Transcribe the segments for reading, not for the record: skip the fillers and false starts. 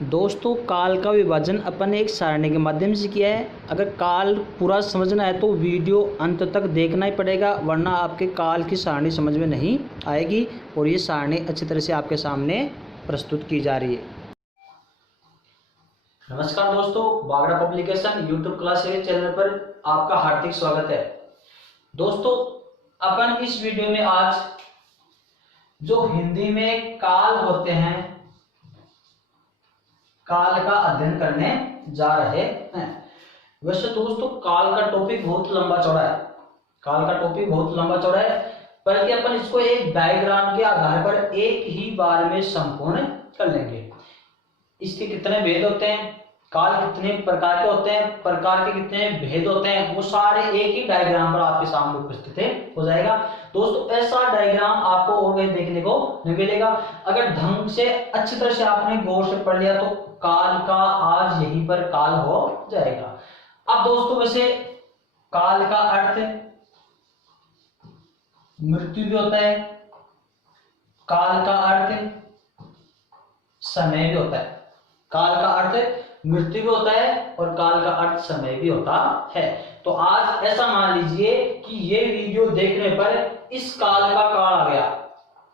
दोस्तों, काल का विभाजन अपन एक सारणी के माध्यम से किया है। अगर काल पूरा समझना है तो वीडियो अंत तक देखना ही पड़ेगा, वरना आपके काल की सारणी समझ में नहीं आएगी और ये सारणी अच्छी तरह से आपके सामने प्रस्तुत की जा रही है। नमस्कार दोस्तों, Bagda publication YouTube class series channel पर आपका हार्दिक स्वागत है। दोस्तों, अपन इस वीडियो में आज जो हिंदी में काल होते हैं, काल का अध्ययन करने जा रहे हैं। वैसे दोस्तों, काल का टॉपिक बहुत लंबा चौड़ा है। काल का टॉपिक बहुत लंबा चौड़ा है, बल्कि अपन इसको एक डायग्राम के आधार पर एक ही बार में संपूर्ण कर लेंगे। इसके कितने भेद होते हैं, काल कितने प्रकार के होते हैं, प्रकार के कितने भेद होते हैं, वो सारे एक ही डायग्राम पर आपके सामने उपस्थित हो जाएगा। दोस्तों, ऐसा डायग्राम आपको और कहीं देखने को नहीं मिलेगा। अगर ढंग से अच्छी तरह से आपने गौर से पढ़ लिया तो काल का आज यहीं पर काल हो जाएगा। अब दोस्तों, वैसे काल का अर्थ मृत्यु भी होता है, काल का अर्थ समय भी होता है। काल का अर्थ मृत्यु भी होता है और काल का अर्थ समय भी होता है। तो आज ऐसा मान लीजिए कि ये वीडियो देखने पर इस काल का काल आ गया,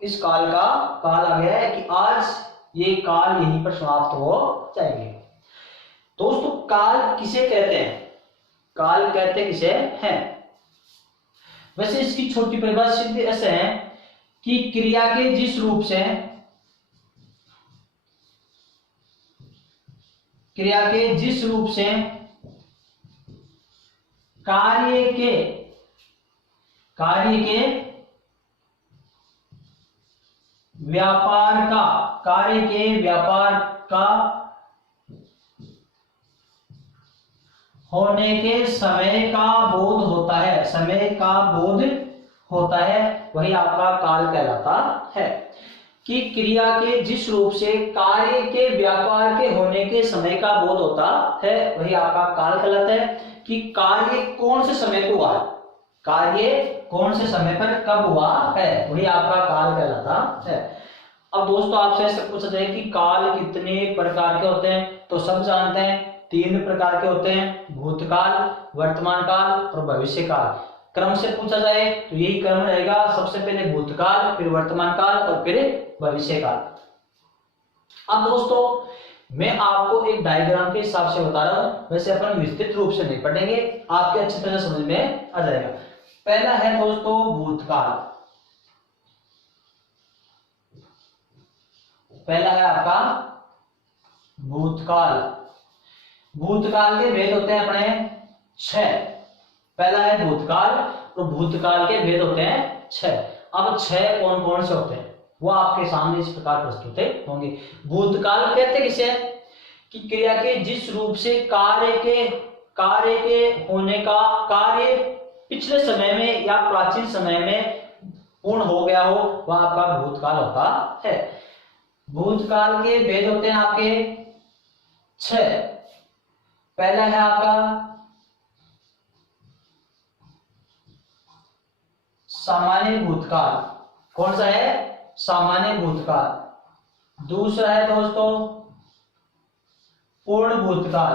इस काल का काल आ गया है कि आज ये काल यहीं पर समाप्त हो जाएंगे। दोस्तों, काल किसे कहते हैं, काल कहते किसे हैं? वैसे इसकी छोटी परिभाषा ऐसे है कि क्रिया के जिस रूप से कार्य के व्यापार का होने के समय का बोध होता है, वही आपका काल कहलाता है। कि क्रिया के जिस रूप से कार्य के व्यापार के होने के समय का बोध होता है, वही आपका काल कहलाता है। कि कार्य कौन से समय को हुआ, कार्य कौन से समय पर कब हुआ है, वही आपका काल कहलाता है। अब दोस्तों, आपसे ऐसा पूछा जाए कि काल कितने प्रकार के होते हैं, तो सब जानते हैं 3 प्रकार के होते हैं, भूतकाल, वर्तमान काल और भविष्य काल। क्रम से पूछा जाए तो यही क्रम रहेगा, सबसे पहले भूतकाल, फिर वर्तमान काल और फिर भविष्य काल। अब दोस्तों, मैं आपको एक डायग्राम के हिसाब से बता रहा हूं, वैसे अपन विस्तृत रूप से नहीं पढ़ेंगे, आपके अच्छी तरह समझ में आ जाएगा। पहला है दोस्तों भूतकाल। पहला है आपका भूतकाल। भूतकाल के भेद होते हैं अपने 6। पहला है भूतकाल और भूतकाल के भेद होते हैं 6। अब 6 कौन कौन से होते हैं वो आपके सामने इस प्रकार प्रस्तुत होंगे। भूतकाल कहते किसे हैं? कि क्रिया के जिस रूप से कार्य के होने का कार्य पिछले समय में या प्राचीन समय में पूर्ण हो गया हो, वह आपका भूतकाल होता है। भूतकाल के भेद होते हैं आपके 6। पहला है आपका सामान्य भूतकाल। कौन सा है? सामान्य भूतकाल। दूसरा है दोस्तों पूर्ण भूतकाल।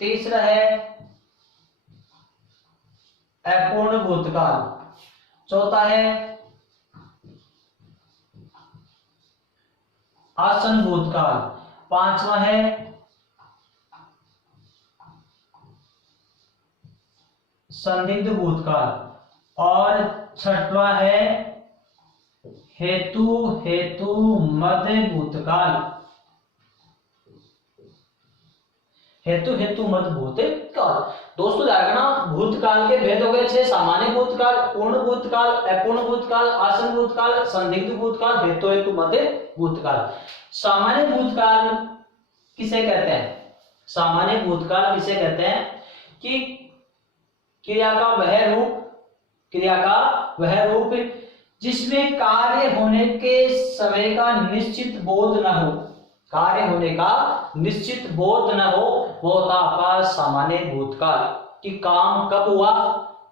तीसरा है अपूर्ण भूतकाल। चौथा है आसन भूतकाल। 5वां है संदिग्ध भूतकाल और 6वां है हेतु मध्य भूतकाल। हेतु मध्य भूतकाल। दोस्तों, देखना भूतकाल के भेद हो गए 6। सामान्य भूतकाल, पूर्ण भूतकाल, अपूर्ण भूतकाल, आसन भूतकाल, संदिग्ध भूतकाल, हेतु मध्य भूतकाल। सामान्य भूतकाल किसे कहते हैं? सामान्य भूतकाल किसे कहते हैं? कि क्रिया का वह रूप जिसमें कार्य होने के समय का निश्चित बोध न हो, कार्य होने का निश्चित बोध न हो, वो होता आपका सामान्य भूतकाल। कि काम कब हुआ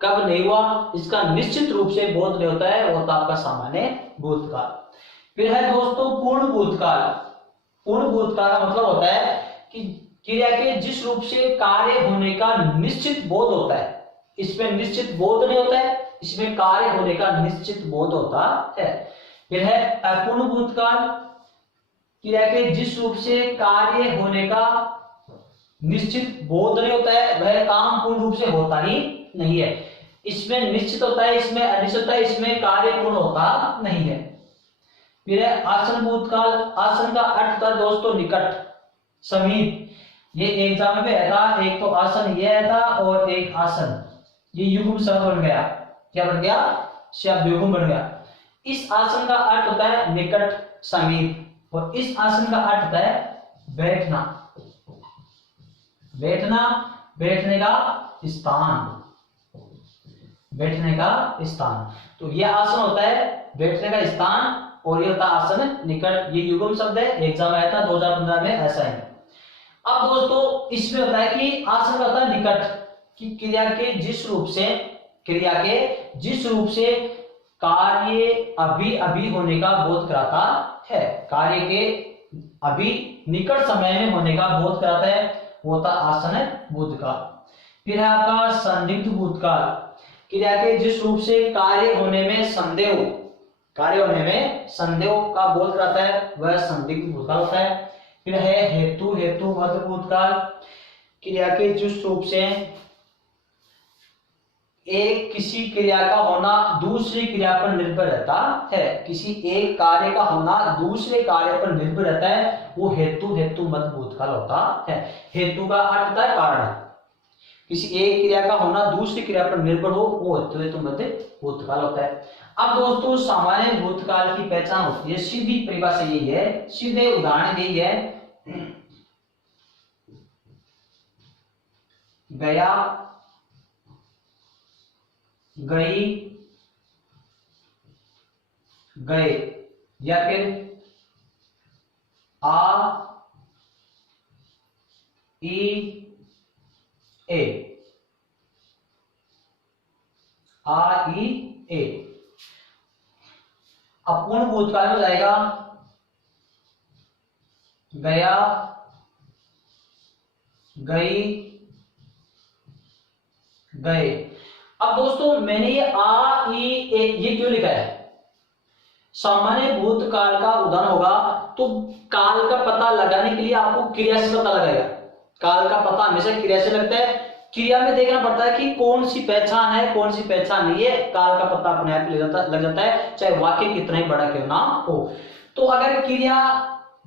कब नहीं हुआ इसका निश्चित रूप से बोध नहीं होता है, वो होता आपका सामान्य भूतकाल। फिर है दोस्तों पूर्ण भूतकाल। पूर्ण भूतकाल का मतलब होता है कि क्रिया के जिस रूप से कार्य होने का निश्चित बोध होता है, इसमें निश्चित बोध नहीं होता है, इसमें कार्य होने का निश्चित बोध होता है। फिर है अपूर्ण भूतकाल, क्रिया के जिस रूप से कार्य होने का निश्चित बोध नहीं होता है, वह काम पूर्ण रूप से होता ही नहीं है। इसमें निश्चित होता है, इसमें अनिश्चित होता है, इसमें कार्य पूर्ण होता नहीं है। फिर है आसन भूतकाल। आसन का अर्थ होता है दोस्तों निकट, समीप। ये एग्जाम में आया था, एक तो आसन ये आया था और एक आसन, ये युग्म शब्द बन गया। क्या बन गया? शब्द युग्म बन गया। इस आसन का अर्थ होता है निकट, समीप, और इस आसन का अर्थ होता है बैठना। बैठना, बैठने का स्थान, बैठने का स्थान। तो यह आसन होता है बैठने का स्थान, और ये होता है आसन निकट। ये युग्म शब्द है, एग्जाम आया था 2015 में ऐसा है। अब दोस्तों इसमें होता है कि आसन होता है निकट, कि क्रिया के जिस रूप से, क्रिया के जिस रूप से कार्य अभी अभी होने का बोध कराता है, कार्य के अभी निकट समय में होने का बोध कराता है, वो होता आसन भूतकाल। फिर है आपका संदिग्ध भूतकाल, क्रिया के जिस रूप से कार्य होने में संदेह, कार्य होने में संदेह का बोध कराता है, वह संदिग्ध भूतकाल होता है। फिर है हेतु हेतुबद्ध भूतकाल, क्रिया के जिस रूप से एक किसी क्रिया का होना दूसरी क्रिया पर निर्भर रहता है, किसी एक कार्य का होना दूसरे कार्य पर निर्भर रहता है, वो हेतु हेतुबद्ध भूतकाल होता है। हेतु का अर्थ होता है कारण, किसी एक क्रिया का होना दूसरी क्रिया पर निर्भर हो, वो हेतु हेतुबद्ध भूतकाल होता है। अब दोस्तों सामान्य भूतकाल की पहचान होती है, सीधी परिभाषा यही है, सीधे उदाहरण यही है, गया, गई, गए, या फिर आ, ई, ए, आ, ई, ए। अपूर्ण भूतकाल में जाएगा गया, गई, गए। अब दोस्तों मैंने ये आ, ई, ए ये क्यों लिखा है? सामान्य भूतकाल का उदाहरण होगा तो काल का पता लगाने के लिए आपको क्रिया से पता लगाएगा। काल का पता हमेशा क्रिया से लगता है, क्रिया में देखना पड़ता है कि कौन सी पहचान है कौन सी पहचान नहीं है। काल का पता अपने आप लग जाता है, चाहे वाक्य कितना ही बड़ा क्यों ना हो। तो अगर क्रिया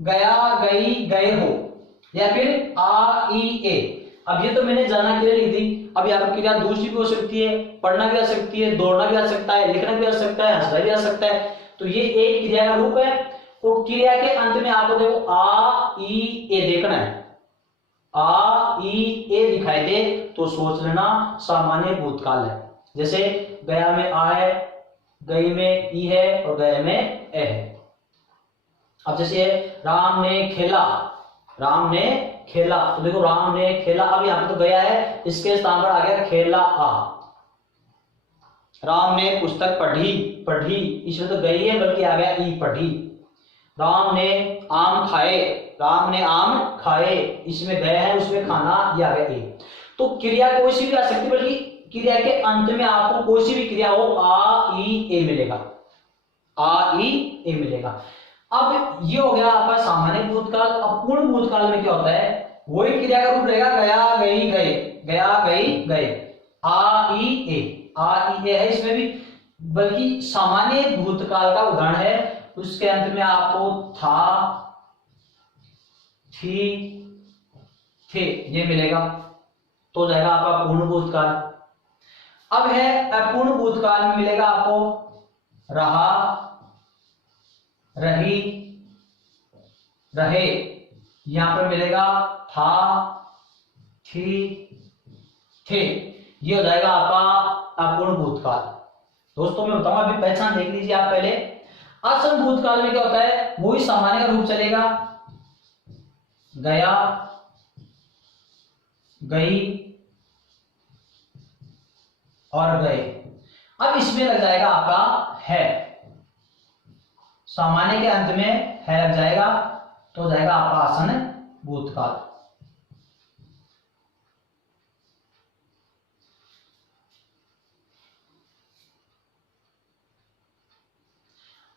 गया, गई, गए हो, या फिर आ, ई, ए, अब ये तो मैंने जाना क्रिया लिख दी। अब यहाँ पर क्रिया दूसरी भी हो सकती है, पढ़ना भी आ सकती है, दौड़ना भी आ सकता है, लिखना भी आ सकता है, हंसना भी आ सकता है। तो ये एक क्रिया का रूप है। और क्रिया के अंत में आपको देखो आ, ई, ए देखना है, आ, ई, ए दिखाई दे तो सोच लेना सामान्य भूतकाल है। जैसे गया में आ है, गई में ई है, और गए में ए है। अब जैसे राम ने खेला, राम ने खेला, तो देखो राम ने खेला, अब यहां पर तो गया है, इसके स्थान पर आ गया खेला आ। राम ने पुस्तक पढ़ी, पढ़ी, इसमें तो गई है बल्कि आ गया ई, पढ़ी। राम ने आम खाए, राम ने आम खाए, इसमें गए हैं उसमें खाना, ये आ गया ए। तो क्रिया कोई सी भी आ सकती है, बल्कि क्रिया के अंत में आपको कोई सी भी क्रिया हो आ, ई, ए मिलेगा, आ, ई, ए मिलेगा। अब ये हो गया आपका सामान्य भूतकाल। अपूर्ण भूतकाल में क्या होता है? वही क्रिया का रूप रहेगा गया, गई, गए, गया, गई, गए, आ, ई, ए, आ, ई, ए है इसमें भी, बल्कि सामान्य भूतकाल का उदाहरण है। उसके अंत में आपको था, थी, थे ये मिलेगा, तो जाएगा आपका पूर्ण भूतकाल। अब है अपूर्ण भूतकाल में मिलेगा आपको रहा, रही, रहे, यहां पर मिलेगा था, थी, थे, ये हो जाएगा आपका अपूर्ण भूतकाल। दोस्तों मैं बताऊंगा, अभी पहचान देख लीजिए आप पहले। असम भूतकाल में क्या होता है? वही सामान्य का रूप चलेगा, गया, गई और गए। अब इसमें लग जाएगा आपका है, सामान्य के अंत में है लग जाएगा तो हो जाएगा आपका आसन भूतकाल।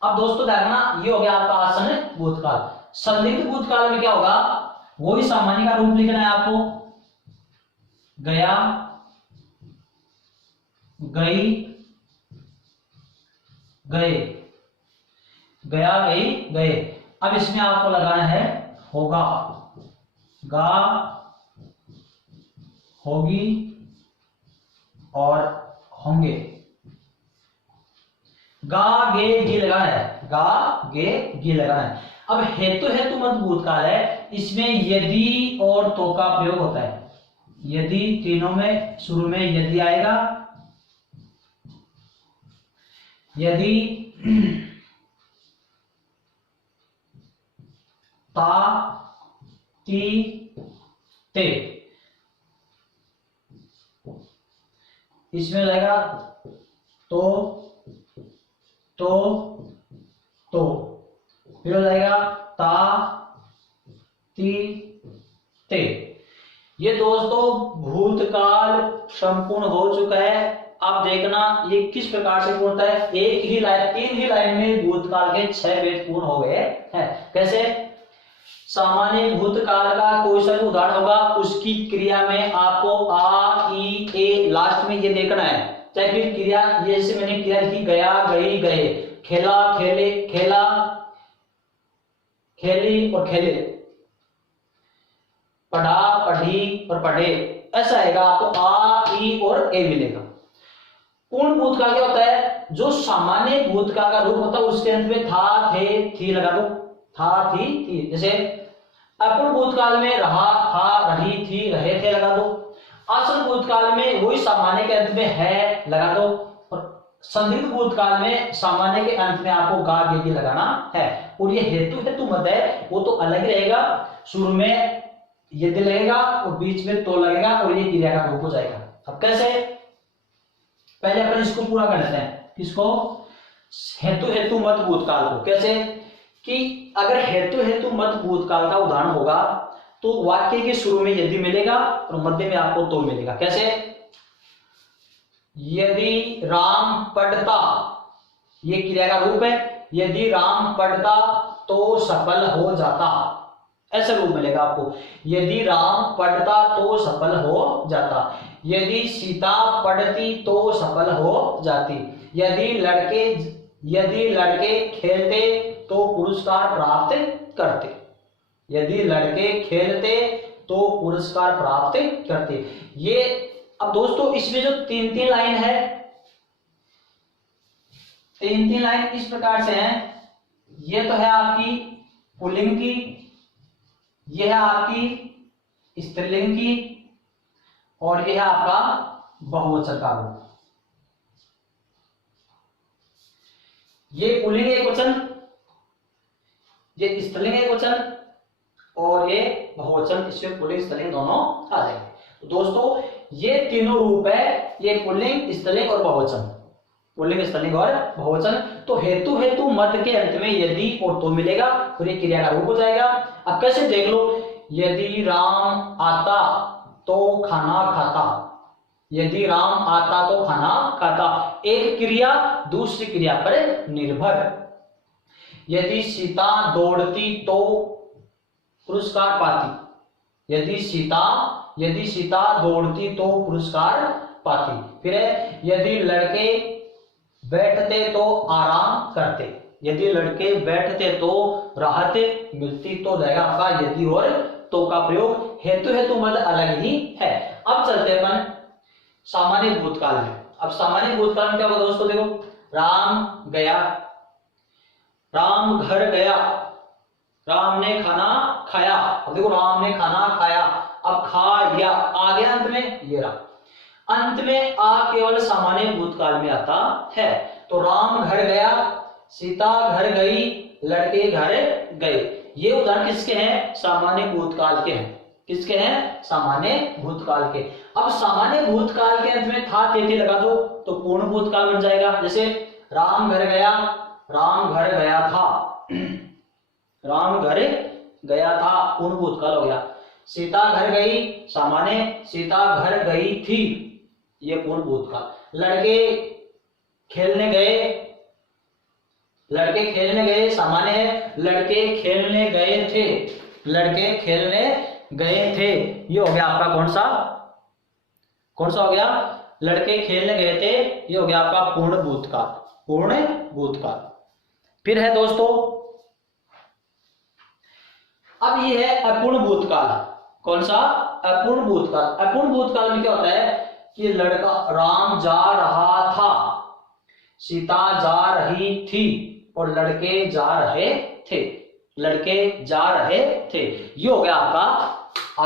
अब दोस्तों देखना, ये हो गया आपका आसन भूतकाल। संदिग्ध भूतकाल में क्या होगा, वो भी सामान्य का रूप लिखना है आपको। गया, गई, गए, गया, गई, गए। अब इसमें आपको लगाना है होगा, गा, होगी और होंगे। गा, गे, गी लगाना है, गा, गे, गी लगाना है। अब हेतु हेतु मत भूतकाल है, इसमें यदि और तो का प्रयोग होता है। यदि, तीनों में शुरू में यदि आएगा, यदि, ता, ती, ते, इसमें रहेगा तो, फिर हो जाएगा ता, ती, ते। ये दोस्तों भूतकाल संपूर्ण हो चुका है। अब देखना ये किस प्रकार से पूर्ण होता है। एक ही लाइन, 3 ही लाइन में भूतकाल के 6 वेद पूर्ण हो गए हैं। कैसे, सामान्य भूतकाल का कोई सा उदाहरण होगा, उसकी क्रिया में आपको आ, ई, ए लास्ट में ये देखना है। चाहे फिर क्रिया, जैसे मैंने क्रिया लिखी, गया, गई, गए, खेला, खेले, खेला, खेली और खेले, पढ़ा, पढ़ी और पढ़े, ऐसा आएगा। आपको आ, ई और ए मिलेगा। पूर्ण भूतकाल क्या होता है, जो सामान्य भूतकाल का रूप होता है उसके अंत में था, थे, थी लगा दो। था, थी। जैसे अपूर्ण भूतकाल में रहा, था, रही, थी, रहे, थे लगा दो। आसन भूतकाल में वही सामान्य के अंत में है लगा दो। और संदिग्ध भूतकाल में सामान्य के अंत में आपको गा, गे, गी लगाना है। और ये हेतु हेतु मत है, वो तो अलग रहेगा। शुरू में यदि लगेगा और बीच में तो लगेगा और ये क्रिया का रूप हो जाएगा। अब कैसे, पहले अपन इसको पूरा कर लेते हैं। किसको, हेतु हेतु मत भूतकाल को। कैसे कि अगर हेतु हेतु मत भूतकाल का उदाहरण होगा तो वाक्य के शुरू में यदि मिलेगा और मध्य में आपको तो मिलेगा। कैसे, यदि राम पढ़ता, ये क्रिया का रूप है। यदि राम पढ़ता तो सफल हो जाता, ऐसा रूप मिलेगा आपको। यदि राम पढ़ता तो सफल हो जाता। यदि सीता पढ़ती तो सफल हो जाती। यदि लड़के खेलते तो पुरस्कार प्राप्त करते। यदि लड़के खेलते तो पुरस्कार प्राप्त करते। ये अब दोस्तों इसमें जो 3 लाइन है, 3 लाइन इस प्रकार से हैं। ये तो है आपकी पुल्लिंग की, यह है आपकी स्त्रीलिंग की और यह है आपका बहुवचन का रूप। ये पुल्लिंग एक वचन, ये स्त्रीलिंग एक वचन और ये बहुवचन, इसमें पुल्लिंग स्त्रीलिंग दोनों आ जाएंगे। तो दोस्तों ये तीनों रूप है, ये पुल्लिंग, स्त्रीलिंग और बहुवचन। पुल्लिंग, स्त्रीलिंग और बहुवचन। तो हेतु हेतु मत के अंत में यदि और तो मिलेगा और ये क्रिया का रूप हो जाएगा। अब कैसे देख लो, यदि राम आता तो खाना खाता। यदि राम आता तो खाना खाता, एक क्रिया दूसरी क्रिया पर निर्भर। यदि सीता दौड़ती तो पुरस्कार पाती। यदि सीता दौड़ती तो पुरस्कार पाती। फिर है, यदि लड़के बैठते तो आराम करते। यदि लड़के बैठते तो राहत मिलती। तो रहेगा आपका यदि और तो का प्रयोग। हेतु हेतु मत अलग ही है। अब चलते अपन सामान्य भूतकाल में। अब सामान्य भूतकाल में क्या होगा दोस्तों, देखो, राम गया, राम घर गया, राम ने खाना खाया। अब देखो, राम ने खाना खाया, अब खा या आ गया अंत में, ये रहा। अंत में आ केवल सामान्य भूतकाल में आता है। तो राम घर गया, सीता घर गई, लड़के घर गए। ये उदाहरण किसके हैं, सामान्य भूतकाल के हैं। किसके हैं, सामान्य भूतकाल के। अब सामान्य भूतकाल के अंत में था, थे लगा दो तो पूर्ण भूतकाल बन जाएगा। जैसे राम घर गया, राम घर गया था, राम घर गया था पूर्ण भूतकाल हो गया। सीता घर गई सामान्य, सीता घर गई थी ये पूर्ण भूतकाल। लड़के खेलने गए, लड़के खेलने गए सामान्य है, लड़के खेलने गए थे, लड़के खेलने गए थे ये हो गया आपका कौन सा हो गया, लड़के खेलने गए थे ये हो गया आपका पूर्ण भूतकाल, पूर्ण भूतकाल। फिर है दोस्तों अब ये है अपूर्ण भूतकाल। कौन सा? अपूर्ण भूतकाल। अपूर्ण भूतकाल में क्या होता है कि लड़का राम जा रहा था, सीता जा रही थी और लड़के जा रहे थे, लड़के जा रहे थे ये हो गया आपका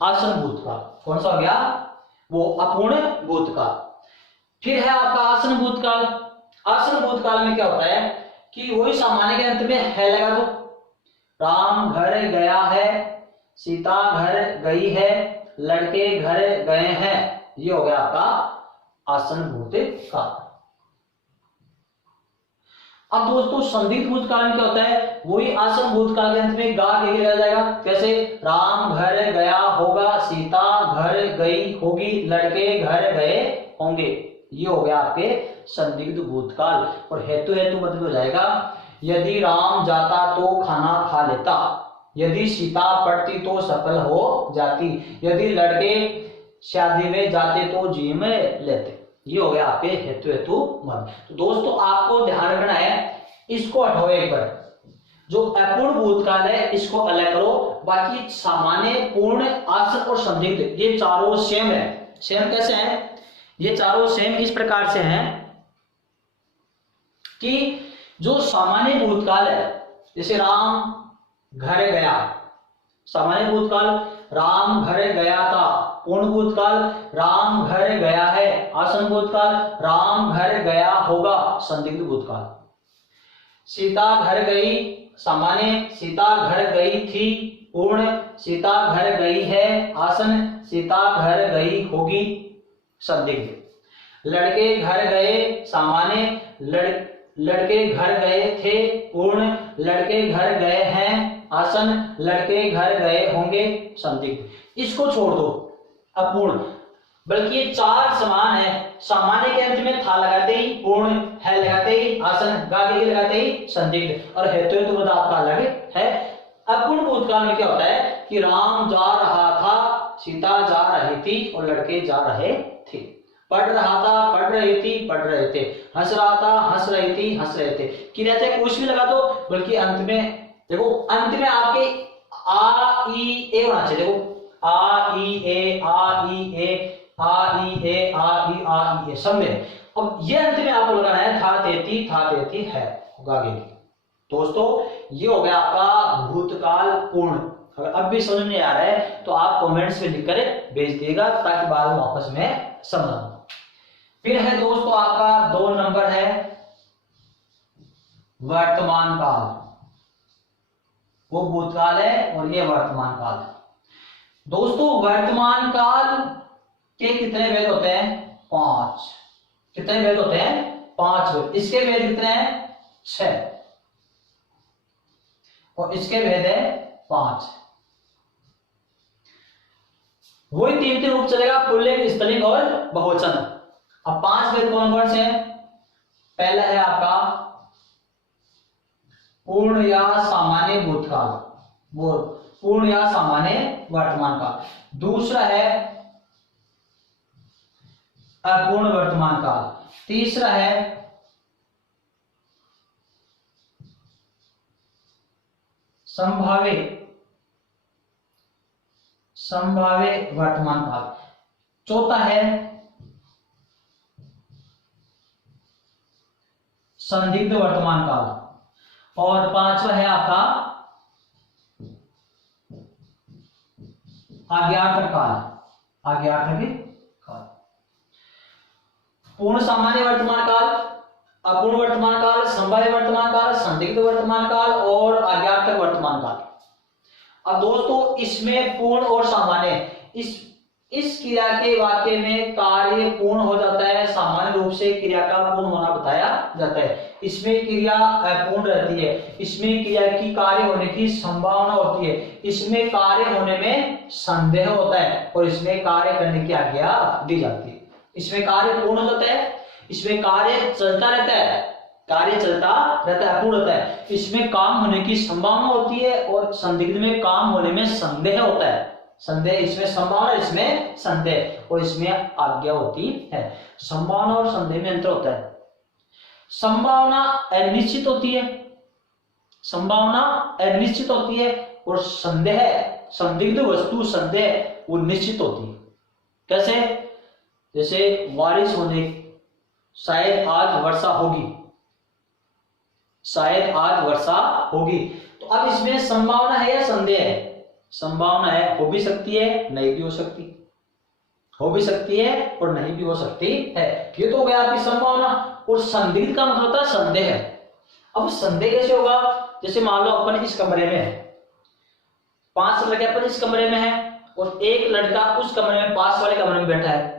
आसन भूतकाल। कौन सा हो गया? वो अपूर्ण भूतकाल। फिर है आपका आसन भूतकाल। आसन भूतकाल में क्या होता है कि वही सामान्य के अंत में है लगा दो, राम घर गया है, सीता घर गई है, लड़के घर गए हैं ये हो गया आपका आसन भूतकाल। अब दोस्तों संदिग्ध भूतकाल में क्या होता है, वही आसन भूतकाल के अंत में गा के रह जाएगा। कैसे? राम घर गया होगा, सीता घर गई होगी, लड़के घर गए होंगे ये हो गया आपके संदिग्ध भूतकाल। और हेतु मतलब हो जाएगा यदि राम जाता तो खाना खा लेता, यदि सीता पढ़ती तो सफल हो जाती, यदि लड़के शादी में जाते तो जी में लेते ये हो गया आपके हेतु मत। तो दोस्तों आपको ध्यान रखना है, इसको हटाओ एक बार, जो अपूर्ण भूतकाल है इसको अलग करो, बाकी सामान्य पूर्ण आसन और संदिग्ध ये चारों सेम है। सेम कैसे हैं? ये चारों सेम इस प्रकार से हैं कि जो सामान्य भूतकाल है जैसे राम घर गया, सामान्य भूतकाल राम घर गया था, पूर्ण भूतकाल राम घर गया है, आसन भूतकाल राम घर गया होगा, संदिग्ध भूतकाल सीता घर गई सामान्य, सीता घर गई थी, पूर्ण सीता घर गई है, आसन सीता घर गई होगी, संदिग्ध लड़के घर गए सामान्य, लड़के घर गए थे, पूर्ण लड़के घर गए हैं, आसन लड़के घर गए होंगे, संदिग्ध। इसको छोड़ दो अपूर्ण, बल्कि ये चार समान है, सामान्य के अंत में था लगाते ही, पूर्ण है लगाते ही, आसन गागे लगाते ही, संदिग्ध, और हेतु तो बता आपका अलग है। अपूर्ण भूतकाल में क्या होता है कि राम जा रहा था, सीता जा रही थी और लड़के जा रहे थे, पढ़ रहा था, पढ़ रही थी, पढ़ रहे थे, हंस रहा था, हंस रही थी, हंस रहे थे। किन्हें चाहे कुछ भी लगा दो, बल्कि अंत में देखो, अंत में आपके आ ई ए होना चाहिए। देखो आ ई ए, आ ई ए, आ ई ए, आ ई ए सब में। अब ये अंत में आपको लगाना है था तेती है गागे। दोस्तों ये हो गया आपका भूतकाल पूर्ण। अगर अब भी समझ नहीं आ रहा है तो आप कमेंट्स में लिखकर भेज दिएगा ताकि बाद में वापस में समझ। फिर है दोस्तों आपका 2 नंबर है वर्तमान काल। वो भूतकाल है और ये वर्तमान काल है। दोस्तों वर्तमान काल के कितने वेद होते हैं? 5। कितने वेद होते हैं? 5 वेद। इसके वेद कितने हैं? 6 और इसके वेद है 5। वही 3 रूप चलेगा, पुल्लिंग, स्त्रीलिंग और बहुवचन। अब 5 वेद कौन कौन से हैं? पहला है आपका पूर्ण या सामान्य भूतकाल, वो पूर्ण या सामान्य वर्तमान काल। दूसरा है अपूर्ण वर्तमान काल। तीसरा है संभाव्य वर्तमान काल। चौथा है संदिग्ध वर्तमान काल। और 5वां है आपका आज्ञार्थक काल। आज्ञार्थक काल। पूर्ण सामान्य वर्तमान काल, अपूर्ण वर्तमान काल, संभाव्य वर्तमान काल, संदिग्ध वर्तमान काल और आज्ञार्थक वर्तमान काल। अब दोस्तों इसमें पूर्ण और सामान्य, इस इस क्रिया के वाक्य में कार्य पूर्ण हो जाता है, सामान्य रूप से क्रिया का पूर्ण होना बताया जाता है। इसमें क्रिया अपूर्ण रहती है, इसमें क्रिया की कार्य होने की संभावना होती है, इसमें कार्य होने में संदेह होता है और इसमें कार्य करने की आज्ञा दी जाती है। इसमें कार्य पूर्ण हो जाता है, इसमें कार्य चलता रहता है, कार्य चलता रहता है, अपूर्ण होता है। इसमें काम होने की संभावना होती है और संदिग्ध में काम होने में संदेह होता है। संदेह, इसमें संभावना, इसमें संदेह, और इसमें आज्ञा होती है। संभावना और संदेह में अंतर होता है। संभावना अनिश्चित होती है, संभावना अनिश्चित होती है, और संदेह, संदिग्ध वस्तु संदेह, वो निश्चित होती है। कैसे? जैसे बारिश होने, शायद आज वर्षा होगी, शायद आज वर्षा होगी। तो अब इसमें संभावना है या संदेह है? संभावना है, हो भी सकती है, नहीं भी हो सकती, हो भी सकती है और नहीं भी हो सकती है। ये तो हो गया आपकी संभावना। और संदिग्ध का मतलब होता है संदेह। अब संदेह कैसे होगा? जैसे मान लो अपन इस कमरे में है, 5 लड़के अपन इस कमरे में है और एक लड़का उस कमरे में, पास वाले कमरे में बैठा है।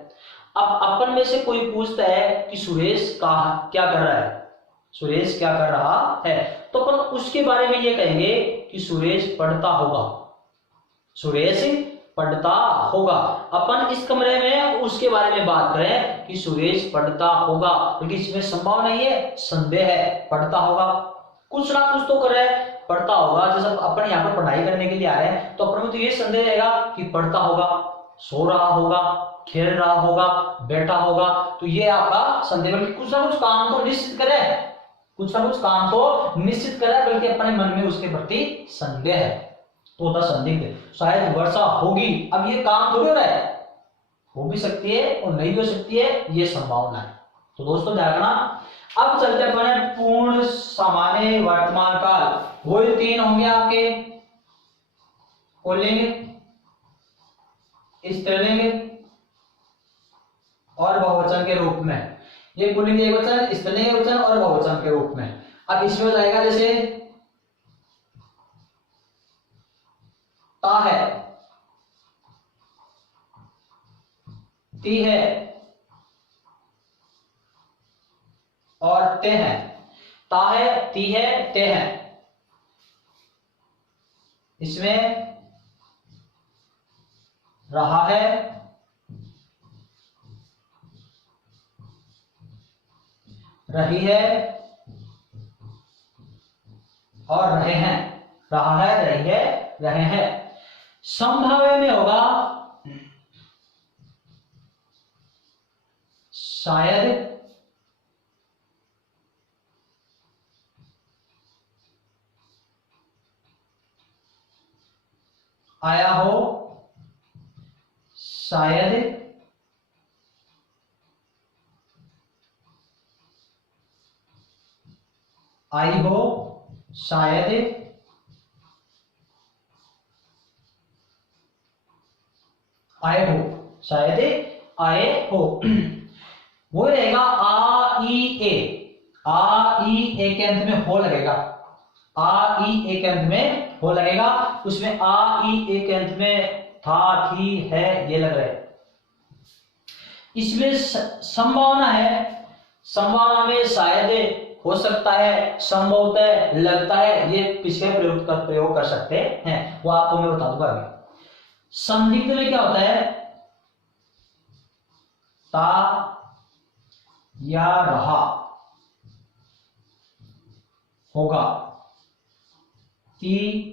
अब अपन में से कोई पूछता है कि सुरेश क्या कर रहा है, सुरेश क्या कर रहा है, तो अपन उसके बारे में ये कहेंगे कि सुरेश पढ़ता होगा, सुरेश पढ़ता होगा। अपन इस कमरे में उसके बारे में बात करें कि सुरेश पढ़ता होगा, क्योंकि इसमें संभावना नहीं है, संदेह है, पढ़ता होगा, कुछ ना कुछ तो कर रहा है, पढ़ता होगा। जैसे अपन यहाँ पर पढ़ाई करने के लिए आए हैं तो अपन में तो ये संदेह रहेगा कि पढ़ता होगा, सो रहा होगा, खेल रहा होगा, बैठा होगा। तो ये आपका संदेह, बल्कि कुछ ना कुछ काम तो निश्चित करे, कुछ ना कुछ काम तो निश्चित करे, बल्कि अपने मन में उसके प्रति संदेह है, तो होता संदिग्ध। शायद वर्षा होगी, अब ये काम थोड़ी हो रहा है, हो भी सकती है और नहीं हो सकती है, ये संभावना है। तो दोस्तों ध्यान रखना। अब चलते अपने पूर्ण, सामान्य, वर्तमान काल। वही 3 होंगे आपके, पुल्लिंग, स्त्रीलिंग और बहुवचन के रूप में। ये पुल्लिंग एकवचन, स्त्रीलिंग एकवचन और बहुवचन के रूप में। अब इसमें हो जाएगा जैसे ता है, ती है और ते हैं। ता है, ती है, ते हैं। इसमें रहा है, रही है और रहे हैं। रहा है, रही है, रहे हैं। संभाव्य में होगा शायद, आया हो, शायद, आई हो, शायद, आए हो, शायद आए हो। वो रहेगा आ ई ए, आ ई ए के अंत में हो लगेगा, आ ई ए के अंत में हो लगेगा। उसमें आ ई ए के अंत में था, थी, है, ये लग रहा है। इसमें संभावना है, संभावना में शायद, हो सकता है, संभवतः, लगता है, ये पिछले प्रयोग कर सकते हैं, वो आपको मैं बता दूंगा अभी। संदिग्ध में क्या होता है? ता या रहा होगा, ती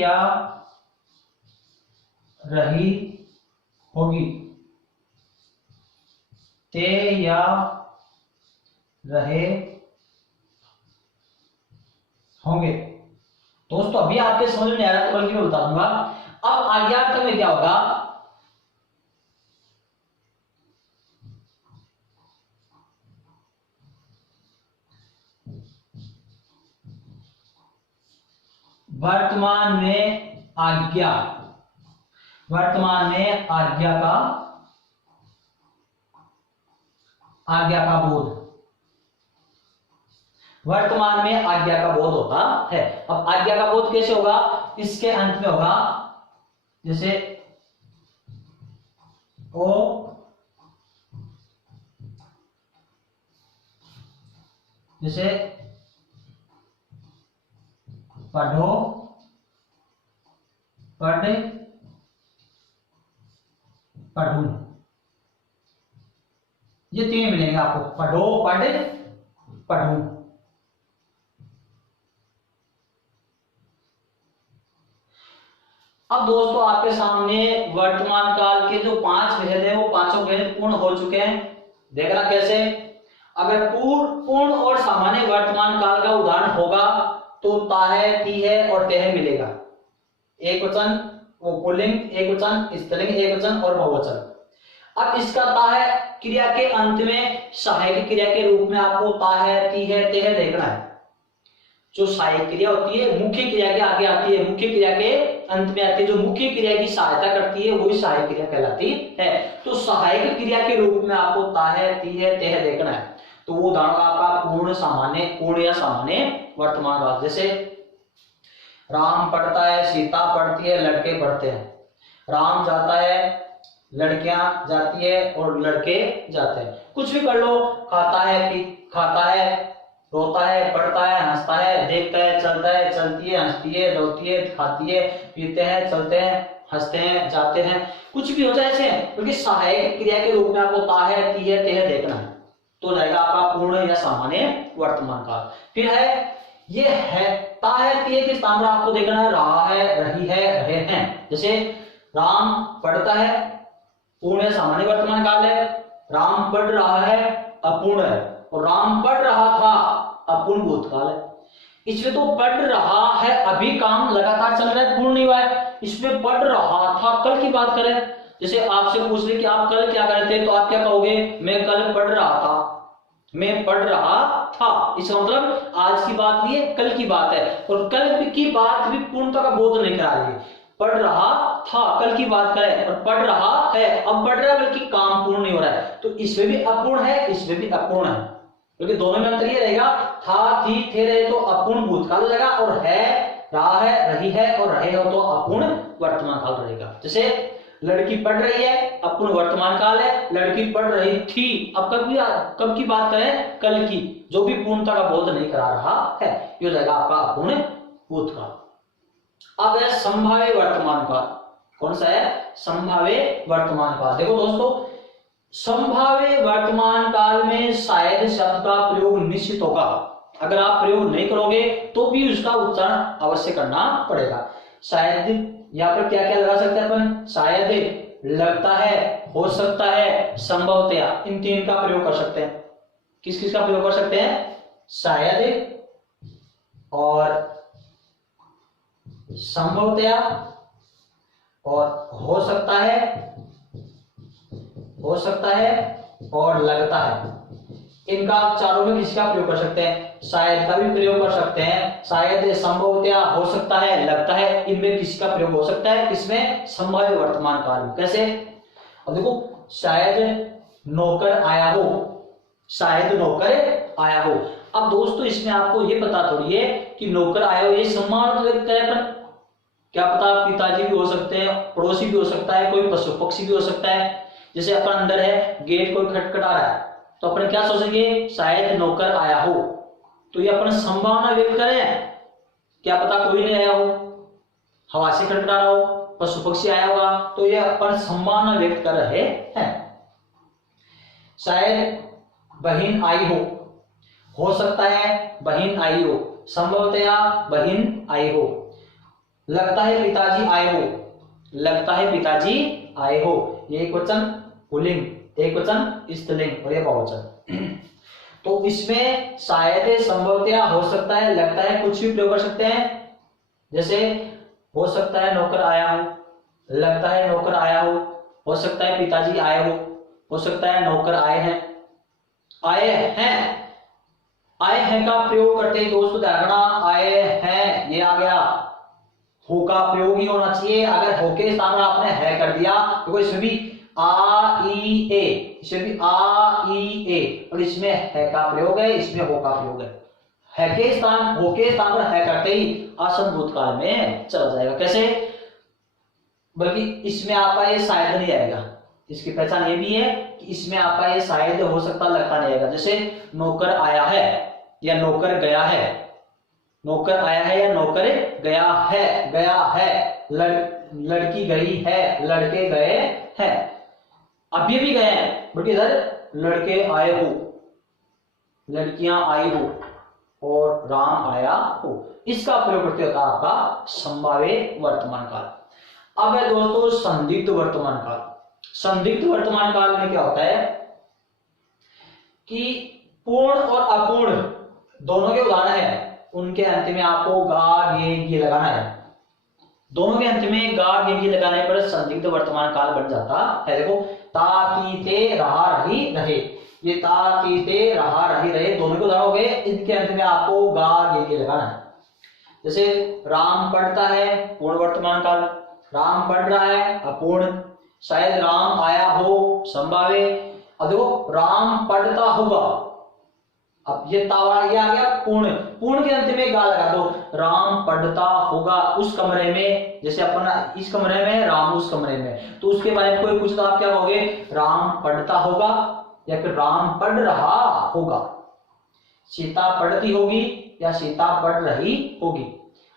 या रही होगी, ते या रहे होंगे। दोस्तों अभी आपके समझ में आ रहा है तो बल्कि मैं बता दूंगा। अब आज्ञार्थ में क्या होगा? वर्तमान में आज्ञा, वर्तमान में आज्ञा का बोध, वर्तमान में आज्ञा का बोध होता है। अब आज्ञा का बोध कैसे होगा? इसके अंत में होगा जैसे ओ, जैसे पढ़ो, पढ़, पढ़ूं, ये तीन मिलेंगे आपको, पढ़ो, पढ़, पढ़ूं। अब दोस्तों आपके सामने वर्तमान काल के जो 5 भेद है वो पांचों भेद पूर्ण हो चुके हैं। देखना कैसे, अगर पूर्ण और सामान्य वर्तमान काल का उदाहरण होगा तो ता है, ती है और ते है मिलेगा। एक वचन, वो पुल्लिंग, एक वचन, स्त्रीलिंग, एक वचन और बहुवचन। अब इसका ता है क्रिया के अंत में सहायक क्रिया के रूप में आपको ता है, ती है, ते है देखना है। जो सहायक क्रिया होती है मुख्य क्रिया के आगे आती है, मुख्य क्रिया के अंत में आती है, जो मुख्य क्रिया की सहायता करती है वही सहायक क्रिया कहलाती है। तो सहायक क्रिया के रूप में आपको ता है, ती है, ते है देखना है। तो वो उदाहरण आपका पूर्ण, सामान्य, पूर्ण या सामान्य वर्तमान काल। जैसे राम पढ़ता है, सीता पढ़ती है, लड़के पढ़ते हैं। राम जाता है, लड़कियां जाती है और लड़के जाते हैं। कुछ भी कर लो, खाता है, खाता है, रोता है, पढ़ता है, हंसता है, देखता है, चलता है, चलती है, हंसती है, रोती है, खाती है, पीते हैं, चलते हैं, हंसते हैं, जाते हैं, कुछ भी हो जाए ऐसे, क्योंकि सहायक क्रिया के रूप में आपको ता है, ती है, ते है देखना है। तो जाएगा आपका पूर्ण या सामान्य वर्तमान काल। फिर है, ये है, ता है, ती है के स्थान पर आपको देखना है रहा है, रही है, रहे हैं। जैसे राम पढ़ता है, पूर्ण या सामान्य वर्तमान काल है। राम पढ़ रहा है, अपूर्ण है। और राम पढ़ रहा था, अपूर्ण भूतकाल है। इसमें तो पढ़ रहा है, अभी काम लगातार चल रहा है, पूर्ण नहीं हुआ है। इसमें पढ़ रहा था, कल की बात करें, जैसे आपसे पूछ ले कि आप कल क्या करते हैं, तो आप क्या कहोगे, मैं कल पढ़ रहा था, मैं पढ़ रहा था। इसका मतलब आज की बात नहीं है, कल की बात है। और कल की बात भी पूर्णता का बोध नहीं करा रही है। पढ़ रहा था, कल की बात करें, और पढ़ रहा है, अब पढ़ रहा है बल्कि काम पूर्ण नहीं हो रहा है, तो इसमें भी अपूर्ण है, इसमें भी अपूर्ण है। क्योंकि दोनों में अंतर ये रहेगा, था, थी, थे, रहे तो अपूर्ण भूतकाल हो जाएगा, और है, रहा है, रही है और रहे हो तो अपूर्ण वर्तमान काल रहेगा। जैसे लड़की पढ़ रही है, अपूर्ण वर्तमान काल है। लड़की पढ़ रही थी, अब कब की बात करें, कल की, जो भी पूर्णता का बोध नहीं करा रहा है, ये हो जाएगा आपका अपूर्ण भूतकाल। अब है संभाव्य वर्तमान काल। कौन सा है, संभाव्य वर्तमान काल। देखो दोस्तों, संभाव्य वर्तमान काल में शायद शब्द का प्रयोग निश्चित होगा। अगर आप प्रयोग नहीं करोगे तो भी उसका उच्चारण अवश्य करना पड़ेगा। शायद यहाँ पर क्या क्या लगा सकते हैं अपन, शायद, लगता है, हो सकता है, संभवतया, इन तीन का प्रयोग कर सकते हैं। किस किस का प्रयोग कर सकते हैं, शायद और संभवतया और हो सकता है और लगता है। इनका चारों में किसका प्रयोग कर सकते हैं, शायद का भी प्रयोग कर सकते हैं, शायद, संभवतया, हो सकता है, लगता है, इनमें किसी का प्रयोग हो सकता है। किसमें, संभाव्य वर्तमान काल में। कैसे, अब देखो, शायद नौकर आया हो, शायद नौकर आया हो। अब दोस्तों इसमें आपको ये पता थोड़ी है कि नौकर आया हो ये सम्मान व्यक्त करे, पर क्या पता पिताजी भी हो सकते हैं, पड़ोसी भी हो सकता है, कोई पशु पक्षी भी हो सकता है। जैसे अपन अंदर है, गेट कोई खटखटा रहा है, तो अपन क्या सोचेंगे, शायद नौकर आया हो, तो ये अपन संभावना व्यक्त करें, क्या पता कोई नहीं आया हो, हवा से खटखटा रहा हो, पशु पक्षी आया होगा, तो ये अपन संभावना व्यक्त कर रहे हैं। शायद बहन आई हो सकता है बहन आई हो, संभवतया बहन आई हो। लगता है पिताजी आए हो, लगता है पिताजी आए हो। ये एक वचन पुल्लिंग, एक वचन स्त्रीलिंग और ये बहुवचन। तो इसमें शायद, संभवतया, हो सकता है, लगता है, कुछ भी प्रयोग कर सकते हैं। जैसे हो सकता है नौकर आया हो, लगता है नौकर आया हो सकता है पिताजी आए हो सकता है नौकर आए हैं। आए हैं का प्रयोग करते हैं दोस्तों, ध्यान रखना, आए हैं ये आ गया, हो का प्रयोग ही होना चाहिए। अगर हो के स्थान पर आपने है कर दिया तो इसमें भी आ ई ए, इसमें भी आ ई ए, और इसमें है का प्रयोग है, इसमें हो का प्रयोग है। है के स्थान, हो के स्थान पर है करते ही आसन भूतकाल में चला जाएगा। कैसे, बल्कि इसमें आपका ये शायद नहीं आएगा। इसकी पहचान ये भी है कि इसमें आपका ये शायद हो सकता लगता नहीं आएगा। जैसे नौकर आया है या नौकर गया है, नौकर आया है या नौकर गया है, गया है, लड़की गई है, लड़के गए हैं। अब ये भी गए हैं, बट इधर लड़के आए हो, लड़कियां आई हो और राम आया हो। इसका प्रयोग करते होता है आपका संभाव्य वर्तमान काल। अब है दोस्तों संदिग्ध वर्तमान काल। संदिग्ध वर्तमान काल में क्या होता है कि पूर्ण और अपूर्ण दोनों के उदाहरण है, उनके अंत में आपको गा गे गी लगाना है। दोनों के अंत में गा गे गी लगाने पर संदिग्ध वर्तमान काल बन जाता है। देखो ता ती ते रहा रही रहे, ये ता ती ते रहा रही रहे दोनों के उदाहरण हो गए। इनके अंत में आपको गा गे गी लगाना है। जैसे राम पढ़ता है, पूर्ण वर्तमान काल, राम पढ़ रहा है अपूर्ण, शायद राम आया हो संभाव्य। अब देखो राम पढ़ता होगा, अब ये तावा ये आ गया पूर्ण, पूर्ण के अंत में गा लगा दो, राम पढ़ता होगा उस कमरे में। जैसे अपन इस कमरे में, राम उस कमरे में, तो उसके बारे में कोई पूछता आप क्या कहोगे, राम पढ़ता होगा या फिर राम पढ़ रहा होगा। सीता पढ़ती होगी या सीता पढ़ रही होगी।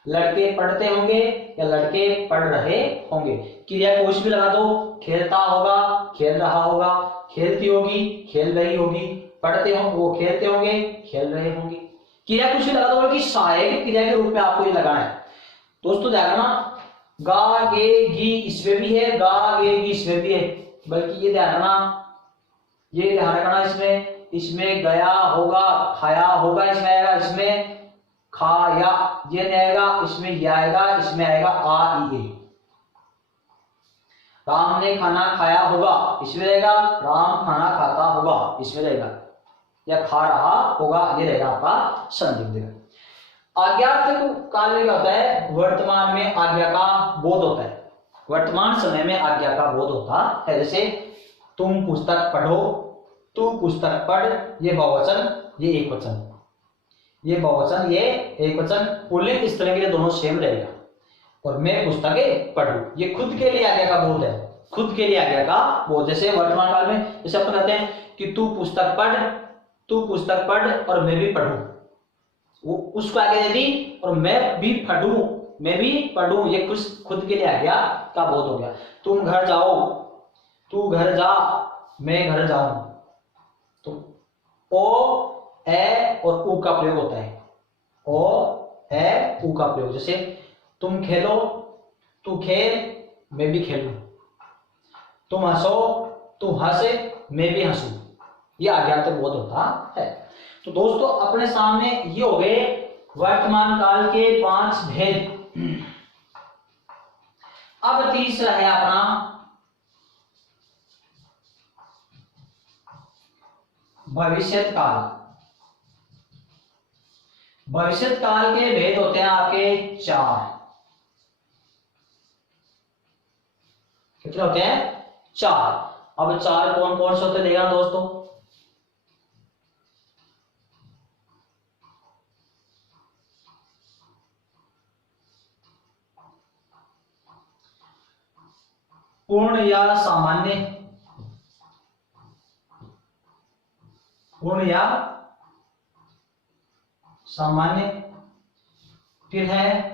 लड़के पढ़ते होंगे या लड़के पढ़ रहे होंगे। क्रिया कोश भी लगा दो, खेलता होगा, खेल रहा होगा, खेलती होगी, खेल रही होगी, पढ़ते हो वो खेलते होंगे, खेल रहे होंगे। क्रिया कुछ भी लगा दो कि सहायक क्रिया के रूप में आपको ये लगाना है। दोस्तों ध्यान रखना, गा गे गी इसमें भी है, गा गे गी इसमें भी है, बल्कि ये ध्यान रखना, ये ध्यान रखना इसमें गया होगा, खाया होगा इसमें आएगा, इसमें खाया ये नहीं आएगा, इसमें ये आएगा, इसमें आएगा आ ई ए। राम ने खाना खाया होगा इसमें रहेगा, राम खाना खाता होगा इसमें रहेगा, या खा रहा होगा ये रहेगा आपका संदिग्ध। आज्ञार्थक काल में क्या होता है, वर्तमान में आज्ञा का बोध होता है, वर्तमान समय में आज्ञा का बोध होता है। जैसे तुम पुस्तक पढ़ो, तू पुस्तक पढ़, ये बहुवचन ये एक वचन, ये बहुवचन ये एक वचन, पुल्लिंग स्त्रीलिंग के लिए दोनों सेम रहेगा। और मैं पुस्तकें पढ़ूं, ये खुद के लिए आज्ञा का बोध है, खुद के लिए आज्ञा का बोध। जैसे वर्तमान काल में जैसे अपन कहते हैं कि तू पुस्तक पढ़, तू पुस्तक पढ़ और मैं भी पढ़ूं, वो उसको आज्ञा दे दी, और मैं भी पढ़ूं, मैं भी पढ़ूं, ये खुद के लिए आज्ञा का बोध हो गया। तुम घर जाओ, तू घर जा, मैं घर जाऊं, तो ओ ए और ऊ का प्रयोग होता है, ओ ए ऊ का प्रयोग। जैसे तुम खेलो, तू खेल, मैं भी खेलूं, तुम हंसो, तू हंसे, मैं भी हंसूं, ये आज्ञार्थक बोध होता है। तो दोस्तों अपने सामने ये हो गए वर्तमान काल के 5 भेद। अब तीसरा है अपना भविष्यत काल। भविष्यत काल के भेद होते हैं आपके 4। कितने होते हैं, 4। अब 4 कौन कौन से होते देगा दोस्तों, पूर्ण या सामान्य, पूर्ण या सामान्य, फिर है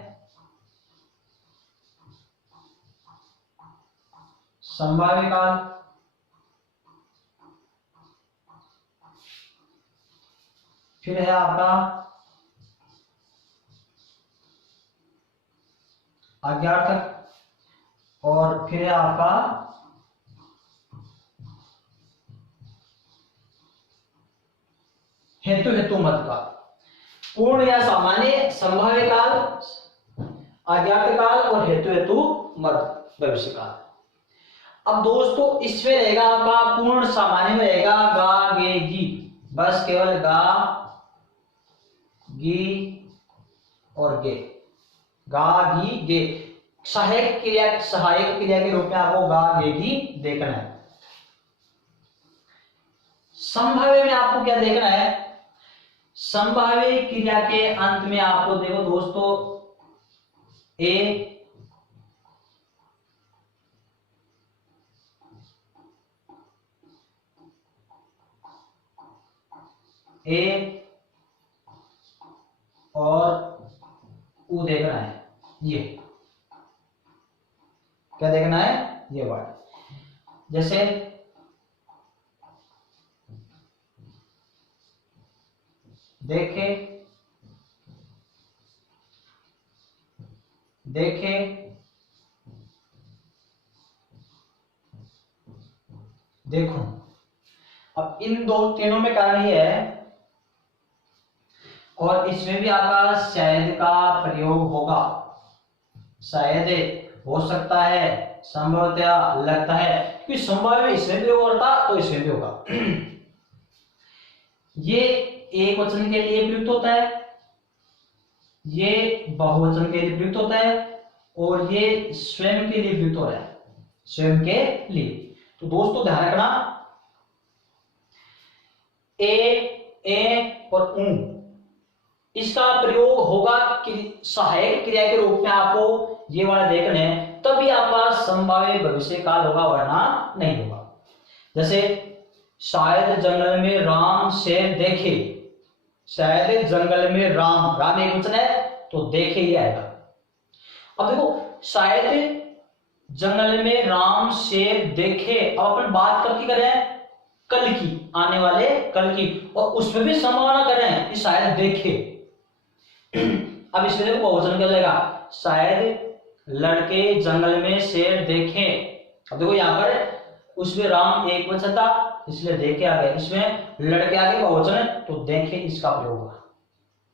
संभाव्य काल, फिर है आपका आज्ञार्थक, और फिर है आपका हेतु हेतु मत काल। पूर्ण या सामान्य, संभाव्य काल, आज्ञार्थक काल और हेतु हेतु मत भविष्य काल। अब दोस्तों इसमें रहेगा आपका पूर्ण सामान्य में रहेगा गा गे गी, बस केवल गा गी और गे, गा गी गे। सहायक क्रिया के रूप में आपको गा गे गी देखना है। संभाव्य में आपको क्या देखना है, संभाव्य क्रिया के अंत में आपको देखो दोस्तों ए ए और ऊ देखना है। ये क्या देखना है? ये वर्ड। जैसे देखे, देखे, देखो। अब इन दो तीनों में कारण ये है, और इसमें भी आपका शायद का प्रयोग होगा। शायद हो सकता है, संभवतया, लगता है, क्योंकि संभव में इसमें भी होता तो इसमें भी होगा। ये एक वचन के लिए प्रयुक्त होता है, ये बहुवचन के लिए प्रयुक्त होता है, और ये स्वयं के लिए प्रयुक्त हो रहा है, स्वयं के लिए। तो दोस्तों ध्यान रखना, ए और ऊ, इसका प्रयोग होगा सहायक क्रिया के रूप में। आपको ये वाला देखना है, तभी आपका संभाव्य भविष्य काल होगा, वरना नहीं होगा। जैसे शायद जंगल में राम शेर देखे, शायद जंगल में राम, राम एक वचन है तो देखे ही आएगा। अब देखो, शायद जंगल में राम शेर देखे, अब अपन बात कब की कर रहे हैं? कल की, आने वाले कल की, और उसमें भी संभावना कर रहे हैं कि शायद देखे। अब इसमें देखो बहुवचन क्या हो जाएगा? शायद लड़के जंगल में शेर देखे। अब देखो यहाँ पर उसमें राम एक वचन था इसलिए देखे आ गए, इसमें लड़के आगे बहुवचन है तो देखे इसका प्रयोग होगा।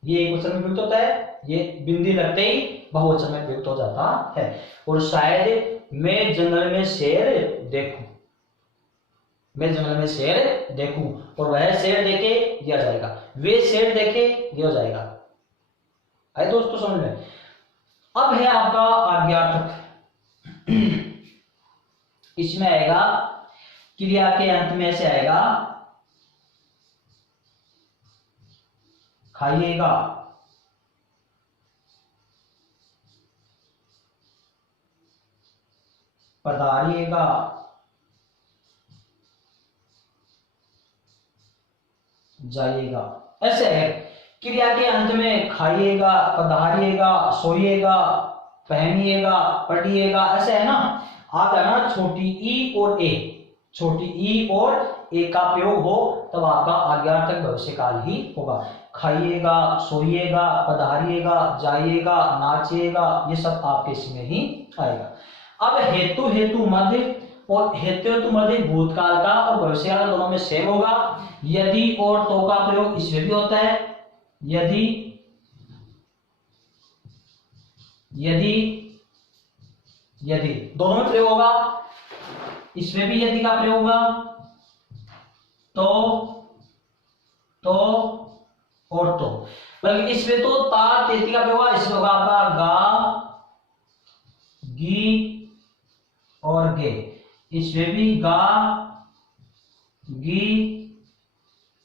ये एक वचन में प्रयुक्त होता है, ये बिंदी लगते ही बहुवचन में प्रयुक्त हो जाता है। और शायद मैं जंगल में शेर देखूं, मैं जंगल में शेर देखूं, और वह शेर देखे दिया जाएगा, वे शेर देखे दिया जाएगा। है दोस्तों समझ में? अब है आपका आज्ञार्थक। इसमें आएगा क्रिया के अंत में से आएगा खाइएगा, पधारिएगा, जाइएगा, ऐसे है। क्रिया के अंत में खाइएगा, पधारिएगा, सोइएगा, पहनिएगा, पढ़िएगा, ऐसे है ना। आप है ना छोटी ई और ए, छोटी ई और ए का प्रयोग हो तब आपका आज्ञार्थक भविष्यकाल ही होगा। खाइएगा, सोइएगा, पधारिएगा, जाइएगा, नाचिएगा, ये सब आपके इसमें ही आएगा। अब हेतु हेतु मध्य और हेतु हेतु मध्य भूतकाल का और भविष्यकाल दोनों में सेम होगा। यदि और तो का प्रयोग इसमें भी होता है, यदि, यदि, यदि दोनों में प्रयोग होगा। इसमें भी यदि का प्रयोग होगा, तो और तो, बल्कि इसमें तो ता तेती का प्रयोग होगा। इसमें होगा आपका गा, गी और गे। इसमें भी गा, गी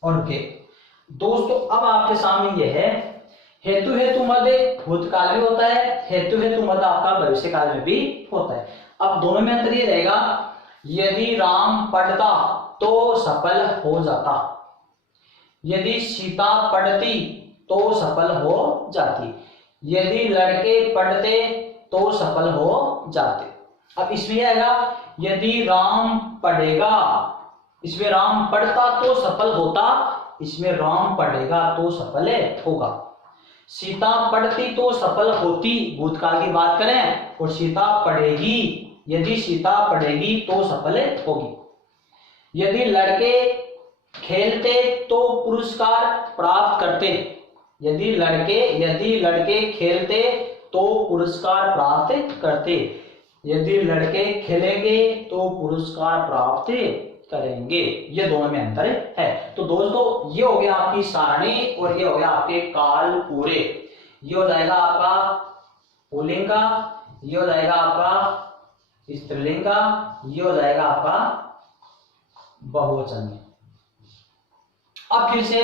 और गे। दोस्तों अब आपके सामने यह है, हेतु हेतु मध्य भूतकाल में होता है, हेतु हेतु मध्य आपका भविष्य काल में भी होता है। अब दोनों में अंतर ये रहेगा, यदि राम पढ़ता तो सफल हो जाता, यदि सीता पढ़ती तो सफल हो जाती, यदि लड़के पढ़ते तो सफल हो जाते। अब इसमें आएगा यदि राम पढ़ेगा, इसमें राम पढ़ता तो सफल होता, इसमें राम पढ़ेगा तो सफल होगा। सीता पढ़ती तो सफल होती, भूतकाल की बात करें, और सीता पढ़ेगी, यदि सीता पढ़ेगी तो सफल होगी। यदि लड़के खेलते तो पुरस्कार प्राप्त करते, यदि लड़के खेलते तो पुरस्कार प्राप्त करते, यदि लड़के खेलेंगे तो पुरस्कार प्राप्त करेंगे। ये दोनों में अंतर है। तो दोस्तों ये हो गया आपकी सारणी और ये हो गया आपके काल पूरे। ये हो जाएगा आपका पुल्लिंग का, ये हो जाएगा आपका स्त्रीलिंग का, ये हो जाएगा आपका बहुवचन में। अब फिर से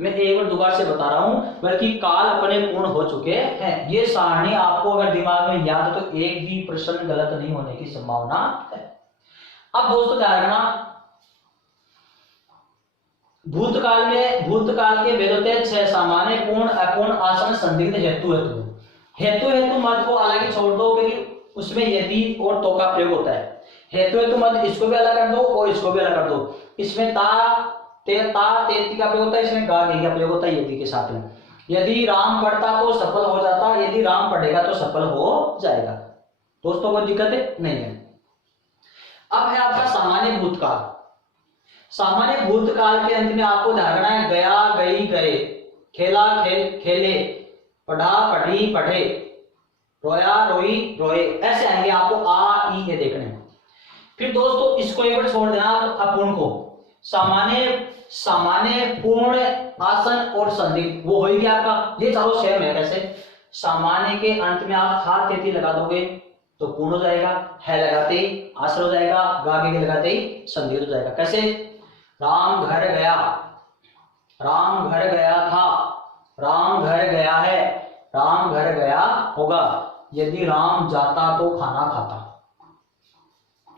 मैं एक बार दोबारा से बता रहा हूं, बल्कि काल अपने पूर्ण हो चुके हैं। ये सारणी आपको अगर दिमाग में याद हो तो एक भी प्रश्न गलत नहीं होने की संभावना है। अब दोस्तों ध्यान रखना, भूतकाल के भेद होते हैं 6, सामान्य, पूर्ण, अपूर्ण, आसन, संदिग्ध, हेतु हेतु मत को अलग ही छोड़ दो, क्योंकि उसमें यदि और तो का प्रयोग होता है। हेतु मत इसको भी अलग कर दो और इसको भी अलग कर दो। इसमें तेती का प्रयोग होता है, इसमें गा गे का प्रयोग होता है यदि के साथ में। यदि राम पढ़ता तो सफल हो जाता, यदि राम पढ़ेगा तो सफल हो जाएगा। दोस्तों कोई दिक्कत नहीं है। अब है आपका सामान्य भूतकाल। सामान्य भूतकाल के अंत में आपको ध्यान रखना है गया, गई, गए, खेला, खेले, पढ़ा, पढ़ी, पढ़े, रोया, रोई, रोए, ऐसे आएंगे आपको आ ई ये देखने हैं। फिर दोस्तों इसको एक बार छोड़ देना अपूर्ण को। सामान्य, पूर्ण, आसन और संदिग्ध वो हो गया आपका। ये चारों सेम है। कैसे? सामान्य के अंत में आप था तेती लगा दोगे तो पूर्ण हो जाएगा, है लगाते ही आसन हो जाएगा, गा के लगाते ही संदिग्ध हो जाएगा। कैसे? राम घर गया, राम घर गया था, राम घर गया है, राम घर गया होगा, यदि राम जाता तो खाना खाता।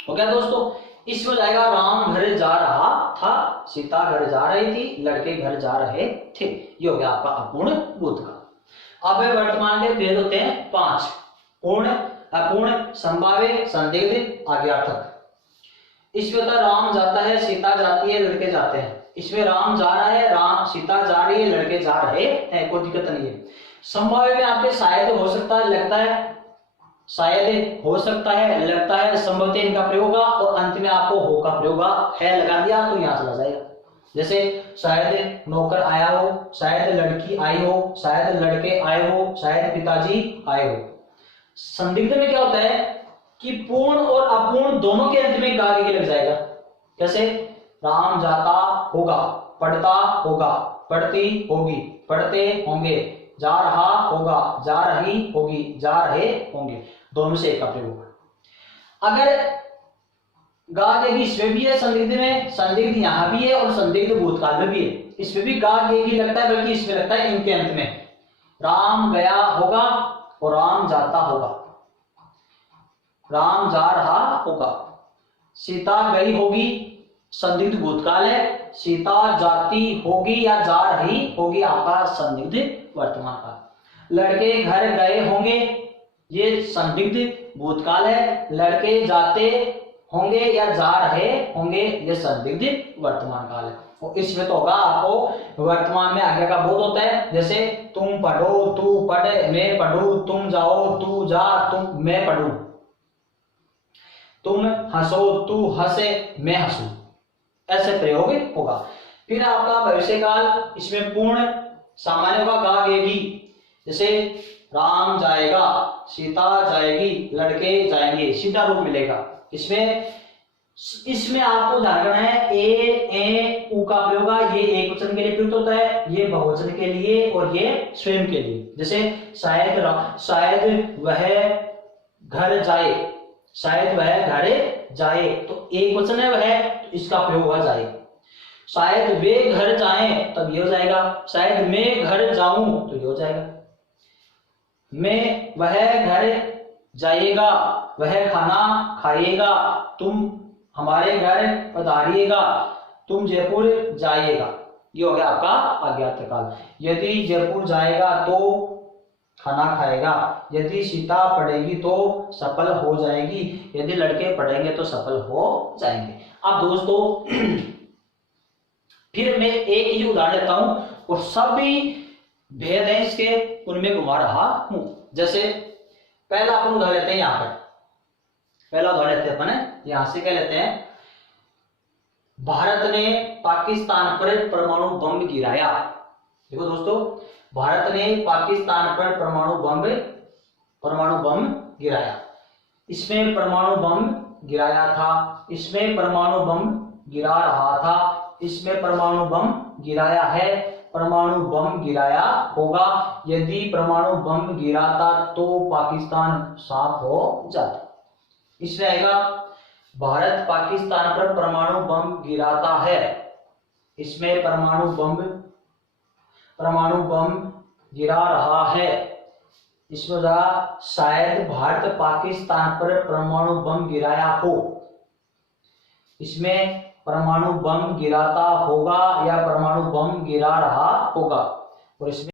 हो गया दोस्तों? इसमें जाएगा राम घर जा रहा था, सीता घर जा रही थी, लड़के घर जा रहे थे। ये हो गया आपका अपूर्ण भूतकाल। अब वर्तमान के भेद होते हैं 5, पूर्ण, अपूर्ण, संभाव्य, संदिग्ध, आज्ञार्थक। इसमें होता है राम जाता है, सीता जाती है, लड़के जाते हैं। इसमें राम जा रहा है, राम सीता जा रही है, लड़के जा रहे हैं, कोई दिक्कत नहीं है। संभाव्य में आपके शायद हो सकता है, लगता है, शायद हो सकता है, लगता है, संभवतः इनका प्रयोग होगा और अंत में आपको हो का प्रयोग है लगा दिया तो यहां चला जाएगा। जैसे शायद नौकर आया हो, शायद लड़की आई हो, शायद लड़के आए हो, शायद पिताजी आए हो। संदिग्ध में क्या होता है कि पूर्ण और अपूर्ण दोनों के अंत में गा के लग जाएगा। कैसे? राम जाता होगा, पढ़ता होगा, पढ़ती होगी, पढ़ते होंगे, जा रहा होगा, जा रही होगी, जा रहे होंगे, दोनों से एक का प्रयोग होगा। अगर गा देगी इसमें भी है, संदिग्ध में, संदिग्ध यहां भी है और संदिग्ध भूतकाल में भी है। इसमें भी गा देगी लगता है, बल्कि इसमें लगता है इनके अंत में। राम गया होगा और राम जाता होगा, राम जा रहा होगा, सीता गई होगी, संदिग्ध भूतकाल है, सीता जाती होगी या जा रही होगी आपका संदिग्ध वर्तमान काल। लड़के घर गए होंगे, ये संदिग्ध भूतकाल है, लड़के जाते होंगे या जा रहे होंगे, ये संदिग्ध वर्तमान काल है। और इसमें तो होगा आपको वर्तमान में आज्ञा का बोध होता है। जैसे तुम पढ़ो, तू पढ़े, मैं पढ़ूं, तुम जाओ, तू जा, मैं पढ़ूं, तुम हंसो, तू हंसे, मैं हंसूं, ऐसे प्रयोग होगा। फिर आपका भविष्य काल, इसमें पूर्ण, सामान्य होगा गा गेगी। जैसे राम जाएगा, सीता जाएगी, लड़के जाएंगे, सीधा रूप मिलेगा। इसमें आपको ध्यान रखना है ए उ का प्रयोग, ये एक वचन के लिए प्रयुक्त होता है, ये बहुवचन के लिए और ये स्वयं के लिए। जैसे शायद वह घर जाए, शायद वह घर जाए, तो एक वचन है वह, तो इसका प्रयोग हुआ जाए। शायद वे घर जाएं, तब ये हो जाएगा। शायद मैं घर जाऊं, तो ये हो जाएगा। वह घर जाएगा, वह खाना खाएगा, तुम हमारे घर पधारिएगा, तुम जयपुर जाइएगा, ये हो गया आपका आज्ञार्थक काल। यदि जयपुर जाएगा तो खाना खाएगा, यदि सीता पढ़ेगी तो सफल हो जाएगी, यदि लड़के पढ़ेंगे तो सफल हो जाएंगे। अब दोस्तों फिर मैं एक ही उदाहरण लेता हूं और सभी भेद हैं इसके, उनमें घुमा रहा हूं। जैसे पहला अपन उदाहरण लेते हैं, यहां पर पहला उदाहरण लेते हैं अपन, यहां से क्या लेते हैं, भारत ने पाकिस्तान पर परमाणु बम गिराया। देखो दोस्तों, भारत ने पाकिस्तान पर परमाणु बम गिराया। इसमें परमाणु बम गिराया था, इसमें परमाणु बम गिरा रहा था, इसमें परमाणु बम गिराया है, परमाणु बम गिराया होगा, यदि परमाणु बम गिराता तो पाकिस्तान साफ हो जाता। इसमें आएगा भारत पाकिस्तान पर परमाणु बम गिराता है, इसमें परमाणु बम गिरा रहा है, इसमें शायद भारत पाकिस्तान पर परमाणु बम गिराया हो, इसमें परमाणु बम गिराता होगा या परमाणु बम गिरा रहा होगा। और इसमें